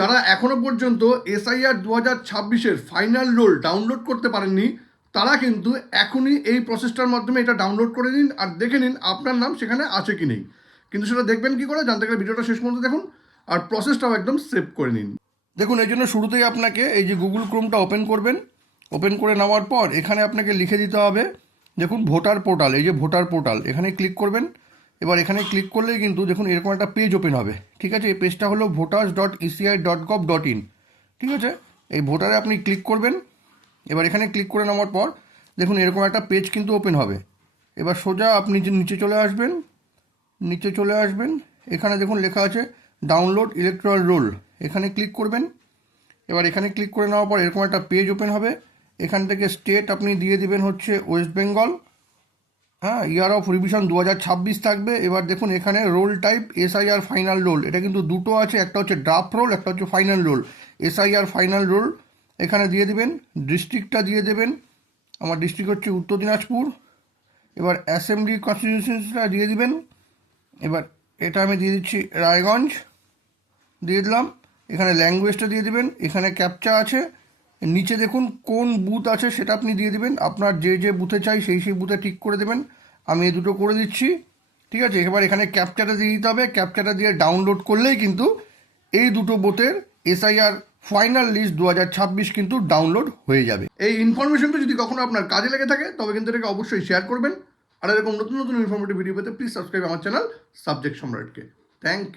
যারা এখনো পর্যন্ত এসআইআর 2026-এর ফাইনাল রোল ডাউনলোড করতে পারেননি তারা কিন্তু এখনই এই প্রসেসটার মাধ্যমে এটা ডাউনলোড করে নিন আর দেখে নিন আপনার নাম সেখানে আছে কি নেই। কিন্তু সেটা দেখবেন কি করে জানতে গেলে ভিডিওটা শেষ পর্যন্ত দেখুন আর প্রসেসটাও একদম সেভ করে নিন। দেখুন এই জন্য শুরুতেই আপনাকে এই যে গুগল ক্রোমটা ওপেন করবেন। ওপেন করে নেওয়ার পর এখানে আপনাকে লিখে দিতে হবে দেখুন ভোটার পোর্টাল, এই যে ভোটার পোর্টাল এখানে ক্লিক করবেন। এবার এখানে ক্লিক করলেই কিন্তু দেখুন এরকম একটা পেজ ওপেন হবে। ঠিক আছে, এই পেজটা হলো voters.eci.gov.in। ঠিক আছে, এই ভোটারে আপনি ক্লিক করবেন। এবার এখানে ক্লিক করে নেওয়ার পর দেখুন এরকম একটা পেজ কিন্তু ওপেন হবে। এবার সোজা আপনি যে নিচে চলে আসবেন, এখানে দেখুন লেখা আছে ডাউনলোড ইলেকট্রাল রোল, এখানে ক্লিক করবেন। এবার এখানে ক্লিক করে নেওয়ার পর এরকম একটা পেজ ওপেন হবে। এখান থেকে স্টেট আপনি দিয়ে দিবেন হচ্ছে ওয়েস্ট বেঙ্গল। হ্যাঁ, ইয়ার অফ রিভিশন 2026 থাকবে। এবার দেখুন এখানে role type SIR final role, এটা কিন্তু দুটো আছে, একটা হচ্ছে ড্রাফট রোল, একটা হচ্ছে final role. SIR final role এখানে দিয়ে দিবেন। ডিস্ট্রিক্টটা দিয়ে দেবেন, আমার ডিস্ট্রিক্ট হচ্ছে উত্তর দিনাজপুর। এবার অ্যাসেম্বলি কনস্টিটিউশনসটা দিয়ে দিবেন। এবার এটা আমি দিয়ে দিচ্ছি রায়গঞ্জ, দিয়ে দিলাম। এখানে ল্যাঙ্গুয়েজটা দিয়ে দিবেন। এখানে ক্যাপচা আছে, নিচে দেখুন কোন বুথ আছে সেটা আপনি দিয়ে দিবেন। আপনার যে বুথে চাই সেই বুথে টিক করে দেবেন। আমি এই দুটো করে দিচ্ছি। ঠিক আছে, এবার এখানে ক্যাপচাটা দিয়ে দিতে হবে। ক্যাপচাটা দিয়ে ডাউনলোড করলেই কিন্তু এই দুটো বুথের এসআইআর ফাইনাল লিস্ট 2026 কিন্তু ডাউনলোড হয়ে যাবে। এই ইনফরমেশনটা যদি কখনো আপনার কাজে লেগে থাকে তবে কিন্তু এটাকে অবশ্যই শেয়ার করবেন। আর এরকম নতুন নতুন ইনফরমেটিভ ভিডিও পেতে প্লিজ সাবস্ক্রাইব আমার চ্যানেল সাবজেক্ট সম্রাটকে। Thank you.